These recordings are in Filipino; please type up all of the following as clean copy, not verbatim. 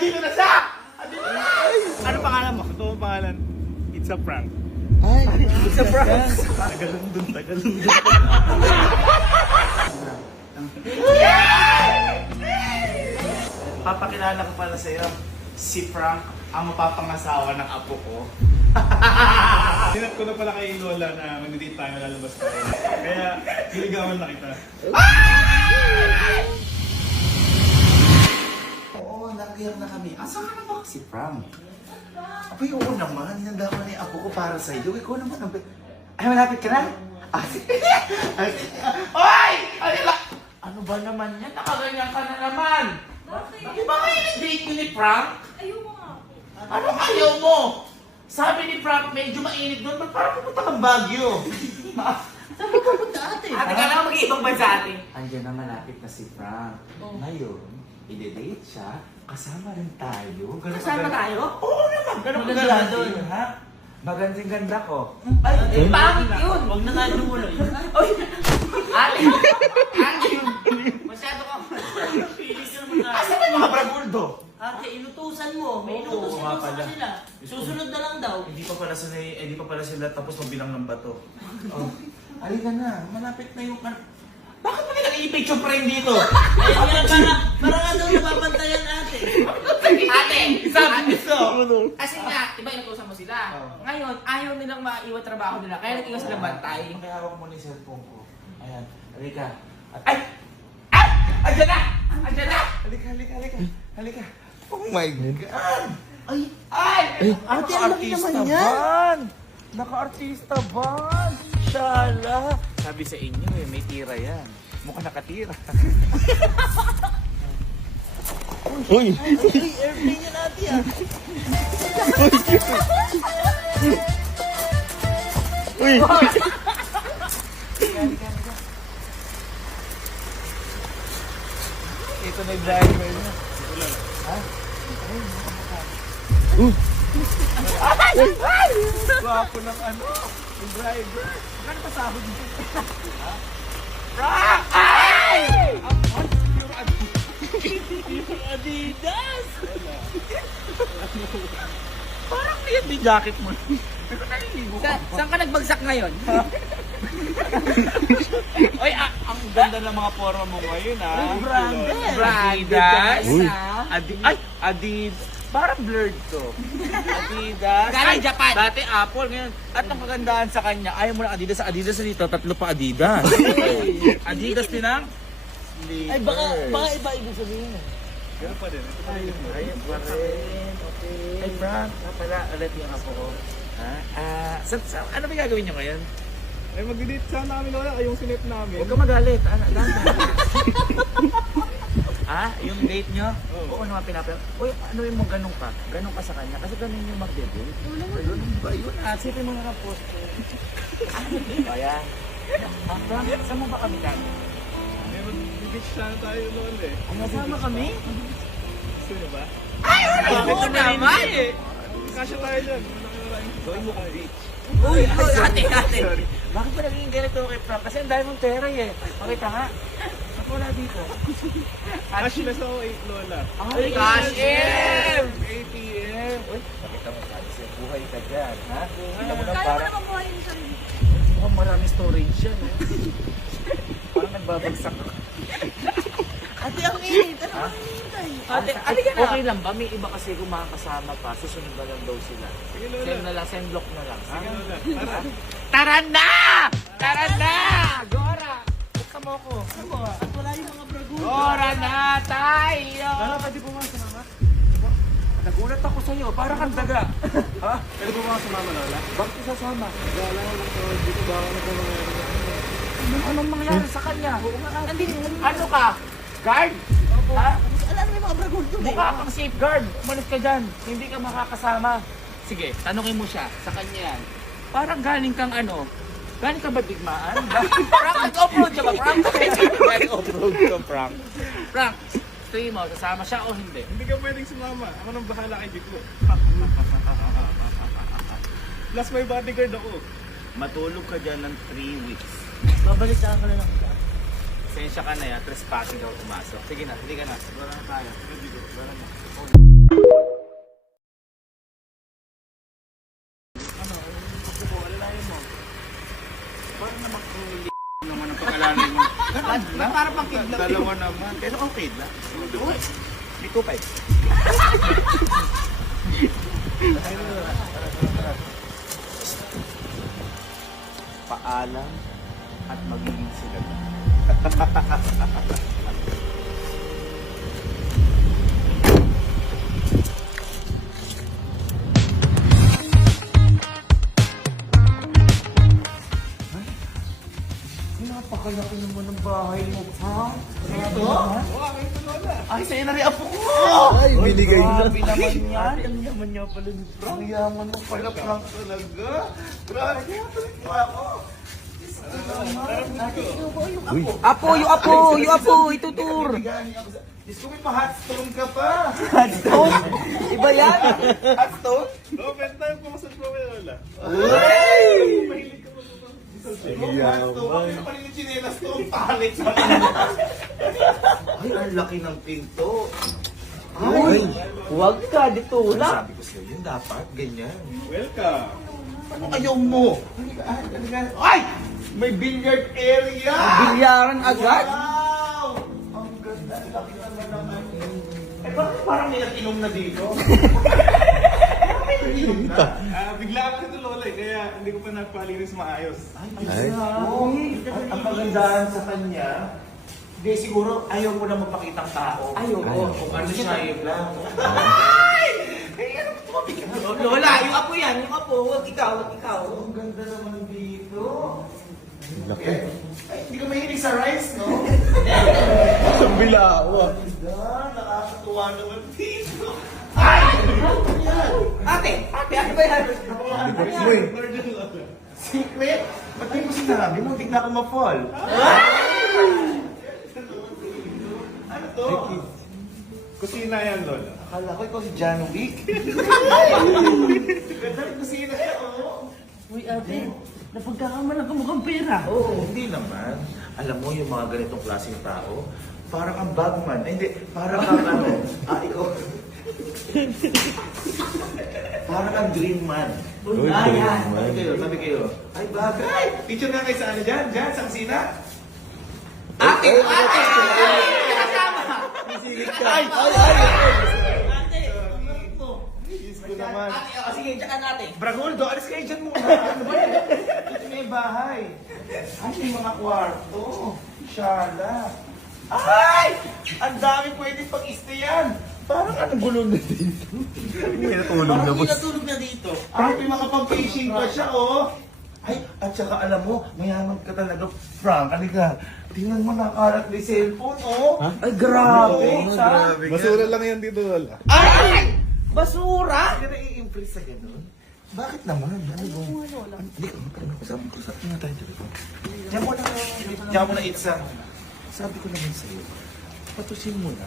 Andito na siya! Andito na! Ano pangalan mo? Ito ang pangalan. It's a prank. Ay, It's a prank. Tagalong dun. Papakilala ko pala sa'yo. Si Frank, ang mapapangasawa ng apo ko. Sinat ko na pala kay Lola na mag-date tayo, lalabas tayo. Kaya, niligawan na kita. oo, nag-iyak na kami. Asa ka na ba si Frank? Abay, oo naman. Hinanda ko na yung apo ko para sa'yo. Ikaw naman. Ay, malapit ka na? Ah, Oy! Ano ba naman yan? Nakaganyan ka na naman! Bakit? Di ba kayo nag-date niyo ni Frank? Ayoko nga. Ano ayaw mo? Sabi ni Frank, medyo mainit doon. Ba't parang pupunta kang Baguio? Saan ka pupunta ate? Ate ka lang mag-iibang bansa ate. Andiyan na malapit na si Frank. Ngayon, ide-date siya. Kasama rin tayo. Kasama tayo? Oo naman. Ganun Maganda ka doon. doon, ha? Magandang ganda ko. Ay, pangit yun. Huwag na nga lumuloy. Oy, ate. Ate. Masyado ka. Pilis naman na. Asa na yung mga braguldo? Ate, inutusan mo. May Oo, inutusan nga mo sa pala. kanila. Susunod na lang daw. Hindi pa pala sila tapos mabilang ng bato. Oh, halika na. Malapit na yung... Bakit mo nilang i-picture frame dito? Ayun nga, para nga daw napapantayan ate. Ate, Sabi niyo. kasi nga, diba inutusan mo sila? Ngayon, ayaw nilang maiwan trabaho nila. Kaya nag-iwas silang bantay. May hawak mo na yung cellphone ko. Ayan. Halika. Ay! Ay! Andiyan na! Andiyan na! Halika. Oh my God! Ay! Ay! Ate, ang laki naman yan! Naka-artista ban! Shala! Sabi sa inyo may tira yan. Mukhang nakatira. Uy! Ay, airplane yan ate ah! Uy! Ito na yung driver niya. Gwapo ng ano, yung driver. Magkano pasahod niya? Yung Adidas! Parang liit yung jacket mo. Saan ka nagbagsak ngayon? Oy, ang ganda ng mga forma mo ngayon, ha? Branded! Adidas. Uy. Adidas. Parang blurred to. Adidas. Galing Japan. Dati Apple, ngayon. At ang kagandahan sa kanya, ayaw mo ng Adidas. Adidas na dito, tatlo pa Adidas. Adidas din ang Ay, baka iba ibig sabihin eh. Ganun pa din. Ayun pa rin. Okay. Ay, Frank, pala, ulit yung apo ko. Ha? Ano ba gagawin nyo ngayon? Eh, mag-date sana kami Lola, ay yung sinip namin. Huwag ka magalit. Ha? Yung date nyo? Oo naman pinapil. Uy, ano yung mga ganun ka? Ganun ka sa kanya? Kasi ganun yung mag-date. Ayun ba yun? Sipin mo na lang post ko. Ayan. Frank, saan mo ba kami dami? Eh, mag-date sana tayo Lola eh. Kasama kami? Gusto niyo ba? Oo naman! Kasya tayo dyan. Gawin mo kong beach. Uy, ate! Bakit ba naging ganito kay Frank? Kasi ang dami mong pera eh. Pakita nga. Ako wala dito. Cash na sa 8 Lola. Ay, cash in! ATM! Uy, pakita mo sabi sa'yo, buhay ka dyan, ha? Kita mo lang Kaya mo parang naman buhay yung sarili. mukhang maraming storage yan, eh. Parang nagbabagsak ka. Ate, ang init. Ano Ha? ba hintay? Ate, halika na! Okay lang ba? May iba kasi kung makakasama pa, susunod na lang daw sila. Sige Lola. Send na lang, send block na lang, ha? Sige Lola. Tara. Tara na! Tara na! Gora! Buksa mo ko. At wala yung mga brago. Gora na tayo! Lola, pwede po mga sumama? Nagulat ako sa'yo, para kang daga. Ha? Pwede po mga sumama Lola? Bakit sasama? Gala ko lang to. Dito ba ako nagkamangyari? Anong mangyari sa kanya? Ano ka? Guard? Ha? Alam mo yung mga bragol doon eh. Mukha kang safeguard. Umalis ka dyan. Hindi ka makakasama. Sige, tanungin mo siya. Sa kanya yan. Parang galing kang ano? Galing ka ba digmaan? Frank, nag-offroad ka ba, Frank? Nag-offroad ka, Frank. Frank, stay mo, sasama siya o hindi? Hindi ka pwedeng sumama. Ako nang bahala kay Diklo. Plus may bodyguard ako. Matulog ka dyan ng 3 weeks. Babalik ka na lang. Sensya ka na yan, trespassing daw pumasok. Sige na, hindi ka na. Siguro na tayo. Pwede ko. Siguro na. para pang kidnap. Dalawa naman. Pero okay lang. Uy, may 2.5. Paalam at magiging sila. Napakalaki naman ng bahay mo, ha? Ito? Ay, sa'yo na rin apo ko! Ay, binigay na. Grabe naman yan. Ang yaman niya pala ni Frank. Ang yaman mo pala, Frank, talaga. Grabe, tuloy mo ako. Apo, yung apo, itutur. Diyos ko, may pa-hotstone ka pa. Iba yan? Hotstone? No, benta yung kumasal ko kay Lola. Mahilig ka pa ba? Hotstone? Ano pa rin yung chinelas to? Ang palit sa Ay, ang laki ng pinto. Uy, huwag ka, dito wala. Sabi ko sa'yo, yun dapat, ganyan. Welcome. Ano ayaw mo? Ay! May billiard area! Bilyaran agad. Wow! Ang ganda, laki naman naman. Eh, bakit parang may nag-inom na dito? Bigla ako nito Lola kaya hindi ko pa nagpalinis maayos. Ay, ang kagandahan sa kanya, hindi siguro ayaw mo na magpakitang tao. Ayoko. Kung ano siya, yun lang. Eh, ano ba tumabig ka? Lola, yung apo yan, yung apo. Huwag ikaw, huwag ikaw. Ang ganda naman dito. Ay, hindi ka mahilig sa rice, no? Ang bilawa. Ganda, nakakatuwa naman dito. Ay! Ate, ano ba yan? Secret? Ba't di mo sinabi? Muntik na ako ma-fall. Ano to? Kusina yan Lola. Akala ko ikaw si John Wick. Ganda rin kusina siya, oh. Uy, ate, napagkakamalan ka mukhang pera. Oo, hindi naman. Alam mo yung mga ganitong klaseng tao, parang ang bagman. Ay, hindi, parang ang ano, ikaw. Parang ang dream man. Uy, ayan. Sabi kayo. Ay, bagay! Picture nga kayo sa ano dyan? Dyan, sa kusina? Ate, ate! Kasama! Ay! Yes ko naman. Ate, sige, tsaka natin. Bragoldo, alis kayo dyan muna. Ano ba yan? Ito na yung bahay. Ay, may mga kwarto. Shala. Ay! Ang dami pwedeng pag-stayan. Parang anong gulong na dito? May natulog Parang pinatulog na dito. Ay, may mga pang-fishing pa siya, oh. Ay, at saka alam mo, mayaman ka talaga, Frank. Halika, tingnan mo nakarat may cellphone, oh. Ay, grabe. Basura lang yan dito Lola. Ay! Basura! Hindi ka na-i-impress sa ganun? Bakit naman? Ano ba? Hindi ka kasama ko sa akin tayo dito. Diyan mo na itsa. Sabi ko naman sa'yo, patusin mo na.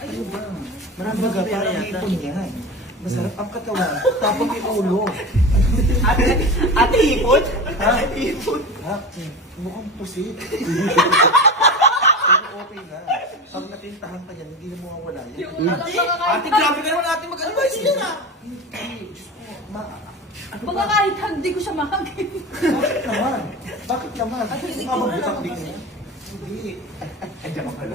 Ano ba? Marami ka parang ipon yan. Masarap ang katawan, tapos may ulo. Ate, ipon? Ha? Ipon? Ha? Mukhang pusit. Pero okay na. Pag natintahan ka yan, hindi na mawawala yan. Ate, grabe ka naman natin mag-advise niya na. Hindi, Diyos ko, ano Baka ba? kahit hindi ko siya mahagin. Bakit naman? Bakit naman? Mamabutak din niya. Hindi. Ay, diyan ka pala.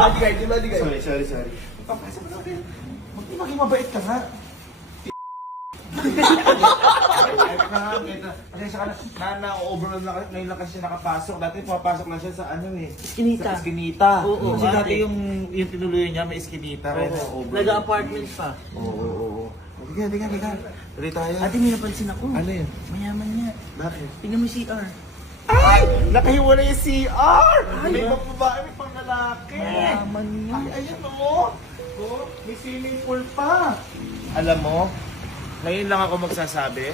Bodyguard. Sorry. Papasa mo na kayo. Maging mabait ka nga. Pasensya ka na, na-overwhelm na kasi, ngayon lang kasi siya nakapasok. Dati pumapasok lang siya sa ano eh. Eskinita. Sa eskinita. Oo, Kasi dati ate. yung tinuluyan niya may eskinita. Kaya na-overwhelm. Nag-apartment pa. Oo. Halika. Tuloy tayo. Ate, may napansin ako. Ano yun? Mayaman niya. Bakit? Tingnan mo yung CR. Ay! Nakahiwa na yung CR! May ibang babae, may pang lalaki. Mayaman niya. Ay, ayan mo. Oh, may swimming pool pa. Alam mo, ngayon lang ako magsasabi,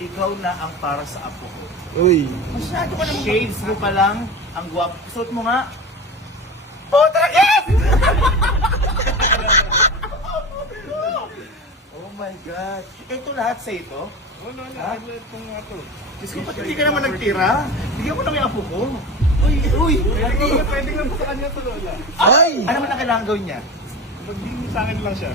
ikaw na ang para sa apo ko. Uy. Masyado ka lang. Shades mo pa lang, ang guwapo. Suot mo nga. Putragis! Oh my God. Ito lahat sa ito? Oh Lola, itong nga to. Diyos ko, ba't hindi ka naman nagtira? Bigyan mo na may apo ko. Uy! Pwede nga sa kanya to Lola. Ano man ang kailangan gawin niya? Magdini sa akin lang siya.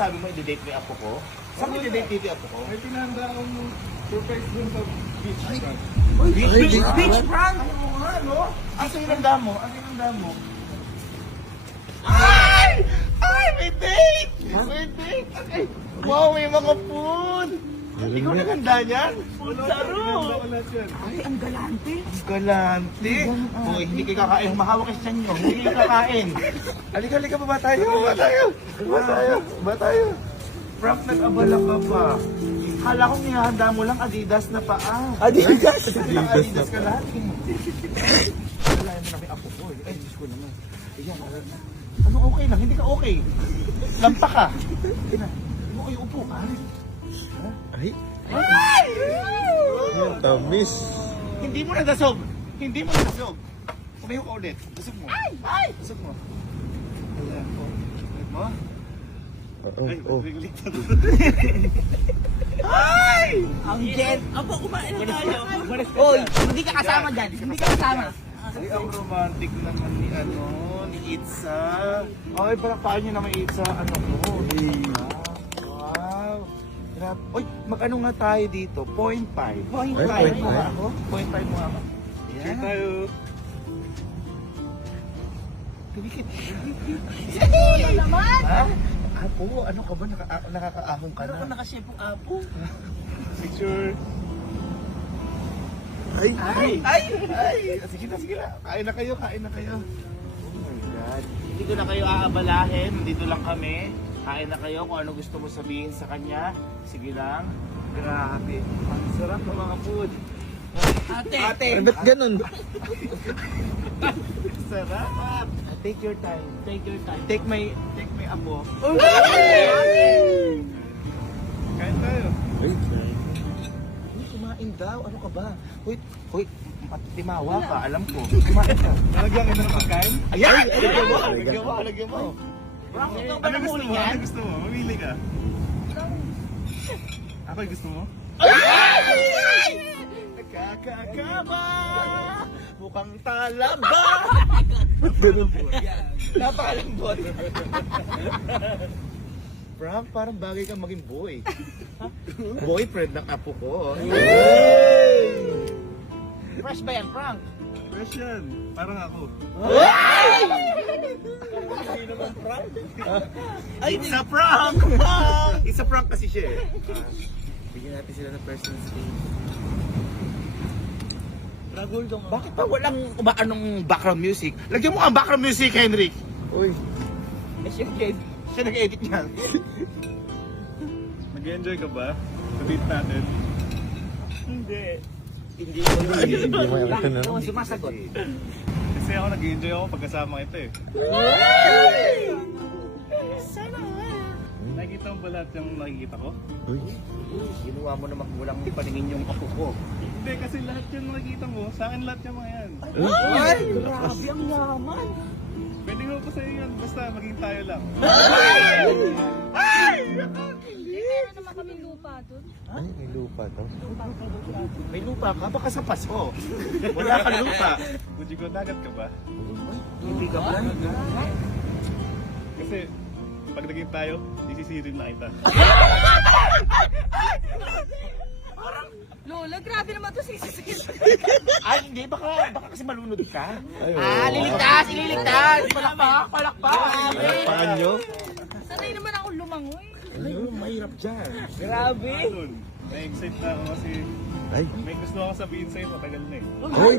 sabi mo, i-date mo yung apo ko? Saan mo i-date dito yung apo ko? May pinahanda akong surprise dun sa beach. Beach prank! Ano nga, no? Asa yung handa mo? Ano yung handa mo? Ay! Ay, may date! May date! Ay, wow, may mga food! Ikaw naghanda niyan? Food saro! Ako lahat yan. Ay, ang galante! Ang galante! Hoy, hindi kayo kakain. Mahawak kayo sa inyo. Hindi kayo kakain. Halika, halika, baba tayo. Baba tayo. Baba tayo. Baba tayo. Frank, nag-abala ka pa. Kala ko nihahanda mo lang Adidas na paa. Adidas? Adidas ka lahat. Wala mo na may apo ko. Ay, Diyos ko naman. Ayan, ano okay lang? Hindi ka okay. Lampa ka. Ano kayo upo ka? Ay, Ay! tamis. Hindi mo nadasog. Hindi mo nadasog. Kumayo ka ulit. Dasog mo. Ay! Dasog mo. Ayan po. Ulit mo. Ay, nagliligtad. Ay! Ang jet. Apo, kumain na tayo. Oy, hindi ka kasama dyan. Hindi ka kasama. Ay, ang romantic naman ni ni Itza. Ay, palakpakan niyo naman Itza. Ano ko? Wow. Grabe. Uy, mag-ano nga tayo dito? 0.5. 0.5 Ay, mo 0.5. nga ako? 0.5 mo nga ako. Cheer Yan. tayo. Pinikit. naman. Ha? Apo, ano ka ba? Nakakaahon ka Ano ko na. nakashipong apo? Picture. Ay! Ay! Ay! Ay! Sige na, sige na. Kain na kayo, kain na kayo. Oh my God. Hindi ko na kayo aabalahin. Dito lang kami. Kain na kayo kung ano gusto mo sabihin sa kanya. Sige lang. Grabe. Ang sarap ng mga food. Ate. Ate! Ba't ganun? Sarap! Take your time. Take your time. Take my apo. Kain tayo. Ay, Uy, kumain daw. Ano ka ba? Uy, timawa ka. Alam ko. Kumain ka. Nalagyan kita ng pagkain. Ayan! Lagyan mo! Lagyan mo! Lagyan mo! Ano gusto mo? Ano gusto mo? Mamili ka. Ako yung gusto mo? Nakakakaba! Mukhang talaba! Napakalambot. Frank, parang bagay kang maging boy. Boyfriend ng apo ko. Fresh ba yan, Frank? Fresh yan. Parang ako. It's a prank! It's a prank kasi siya eh. Bigyan natin sila ng personal space. Bakit pa walang anong background music? Lagyan mo ang background music, Henrik. uy. Siya nag-edit niyan. Nag-enjoy ka ba? Sa date natin? Hindi. Hindi Hindi mo yung tanong. Yung sumasagot. Kasi ako nag-enjoy ako pagkasama kita eh. Nakikita mo ba lahat yung nakikita ko? Uy. Ginawa mo na magmulang paningin yung apo ko. Hindi, kasi lahat yung nakikita mo, sa akin lahat yung mga yan. Ay! Grabe ang yaman. Pwede mo pa sa'yo yan, basta maging tayo lang. Meron naman kami lupa doon. Ay, may lupa to. May lupa ka? Baka sa Pasko. Wala kang lupa. Buji ko, dagat ka ba? Hindi ka ba? Kasi, pag naging tayo, isisirin na kita. Lola, grabe naman to sisisigil. Ay, hindi. Baka kasi malunod ka. Ay, Liligtas, ililigtas. Palakpak, palakpak. Paan nyo? Sanay naman ako lumangoy. Ay, mahirap dyan. Grabe. Doon, na-excite na ako kasi Ay. may gusto ako sabihin sa'yo, matagal na eh. Ay.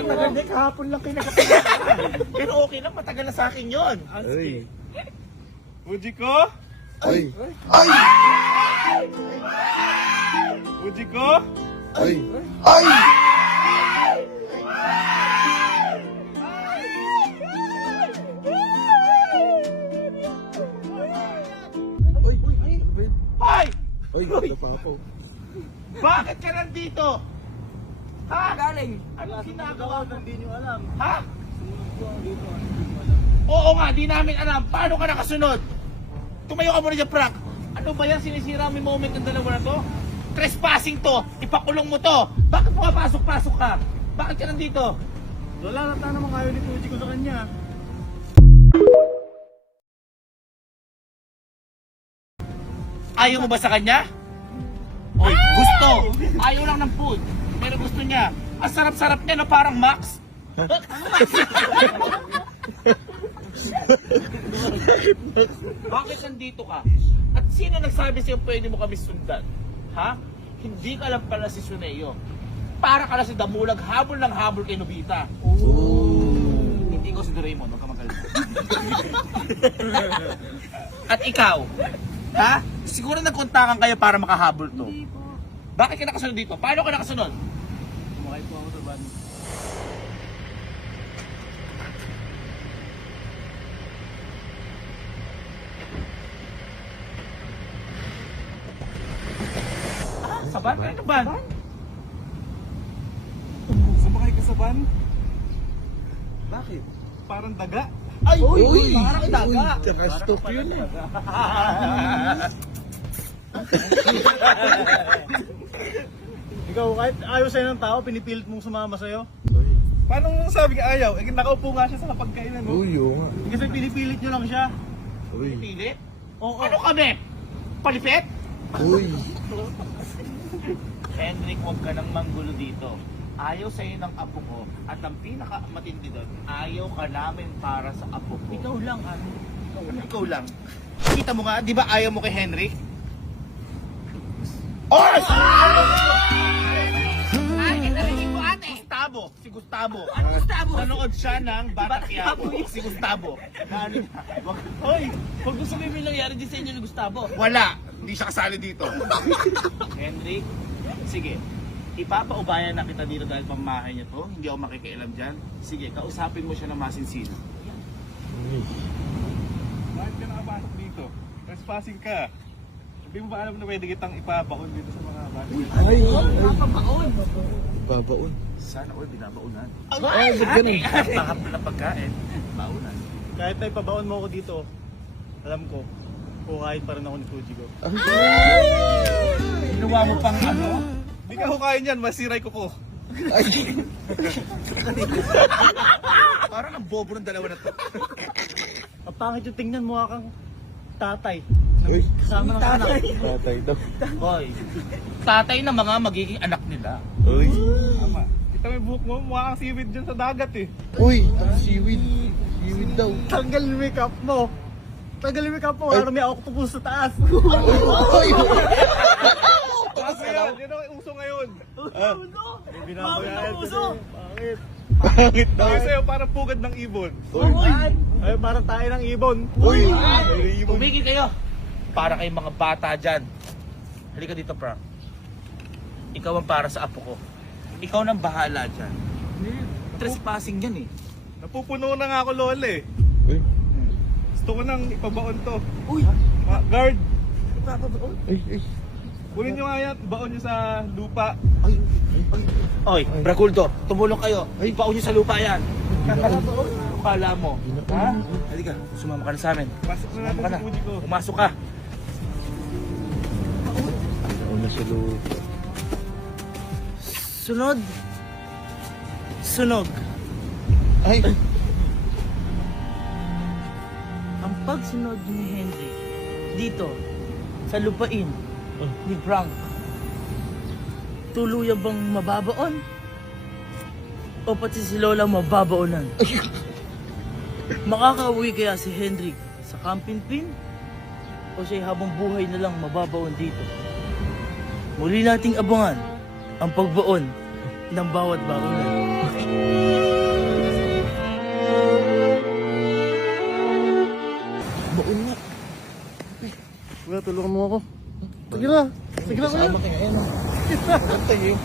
Matagal na kahapon lang kayo nakapagkakala. Pero okay lang, matagal na sa akin yun. Ay. Buji ko? Ay. Buji ko? Ay. Ay! Ay, ito pa ako. Bakit ka nandito? Ha? Galing. Ano ginagawa mo? Hindi nyo alam. Ha? Oo nga, di namin alam. Paano ka nakasunod? Tumayo ka muna dyan, Frank. Ano ba yan? Sinisira mo yung moment ng dalawa na to? Trespassing to! Ipakulong mo to! Bakit pumapasok-pasok ka? Bakit ka nandito? Lola, nata naman kayo ni Buji ko sa kanya. Ayaw mo ba sa kanya? Oy, gusto. Ayaw lang ng food. Pero gusto niya. Ang sarap-sarap niya na parang Max. Bakit nandito ka? At sino nagsabi sa'yo pwede mo kami sundan? Ha? Hindi ka lang pala si Suneo. Para ka lang si Damulag, habol ng habol kay Nobita. Hindi ko si Doraemon, huwag ka magalit. At ikaw, ha? Siguro nagkontakan kayo para makahabol to. Hindi po. Bakit ka nakasunod dito? Paano ka nakasunod? Sumakay po ako sa van. Sa van? Ano van? Sumakay ka sa van? Bakit? Parang daga. Ay! Uy! Parang daga! Tsaka stop yun eh. Ikaw, kahit ayaw sa'yo ng tao, pinipilit mong sumama sa'yo. Paano mo sabi ka ayaw? Eh, nakaupo nga siya sa pagkainan mo. Uy, oo nga. Kasi pinipilit nyo lang siya. Uy. Pilit? Oo. Ano kami? Palipet? Uy. Henrik, huwag ka nang manggulo dito. Ayaw sa'yo ng apo ko. At ang pinakamatindi doon, ayaw ka namin para sa apo ko. Ikaw lang, ano? Ikaw lang. Kita mo nga, di ba ayaw mo kay Henrik? Oy! Ay, kinarinig mo ate! Gustavo, si Gustavo. Ano Gustavo? Nanood siya ng Bata Quiapo. Si Gustavo. Ano niya? Hoy! Huwag gusto mo yung nangyari din sa inyo ni Gustavo. Wala! Hindi siya kasali dito. Henrik, sige. Ipapaubayan na kita dito dahil pamahay niya to. Hindi ako makikialam dyan. Sige, kausapin mo siya ng masinsin. Bakit ka nakapasok dito? Trespassing ka. Hindi mo ba alam na pwede kitang ipabaon dito sa mga bata? Ay! Babaon. Sana all binabaunan. Ay, ba't ganun? Pakap na pagkain. Baunan. Kahit na ipabaon mo ako dito, alam ko, kukain pa rin ako ni Fujiko. Ginawa mo pang ano? Hindi ka hukayin yan, masiray ko ko. Ay! Parang ang bobo ng dalawa na to. Ang pangit yung tingnan, mukha kang tatay. Uy! Kasama ng anak. Tatay daw. Hoy, tatay na mga magiging anak nila. Uy! Tama. Kita mo yung buhok mo, mukha kang seaweed dyan sa dagat eh. Uy! Seaweed. Seaweed daw. Tanggal yung makeup mo. Tanggal yung makeup mo, para may octopus sa taas. Uy! Kasi yan, yun ang uso ngayon. Binabayaran ko puso. Bakit? Pangit daw. Sabi sa'yo, parang pugad ng ibon. Uy! Ay, parang tayo ng ibon. Uy! Tumigil kayo. Para kayong mga bata dyan. Halika dito, Frank. Ikaw ang para sa apo ko. Ikaw nang bahala dyan. Trespassing yan eh. Napupuno na nga ako, lola eh. Uy! Gusto ko nang ipabaon to. Uy! Guard, Ay! Ay! kunin nyo nga yan, baon nyo sa lupa. Oy, Braguldo, tumulong kayo. Ipaon niyo sa lupa yan. Kala mo. Ha? Halika, sumama ka na sa amin. Pasok na Sumama ka natin na. si Fuji ko. Pumasok ka. Una sa lupa. Sunod. Sunog. Ay! Ang pagsunod ni Henry dito sa lupain ni Frank, tuluyan bang mababaon? O pati si Lola mababaonan? Makakauwi kaya si Henry sa Kampinpin? O siya habang buhay na lang mababaon dito? Muli nating abangan ang pagbaon ng bawat baonan. Baon nga. Kuya, tulungan mo ako. Sige na. Sige na, kuya. Kasama kayo. Ayun. Magantay eh.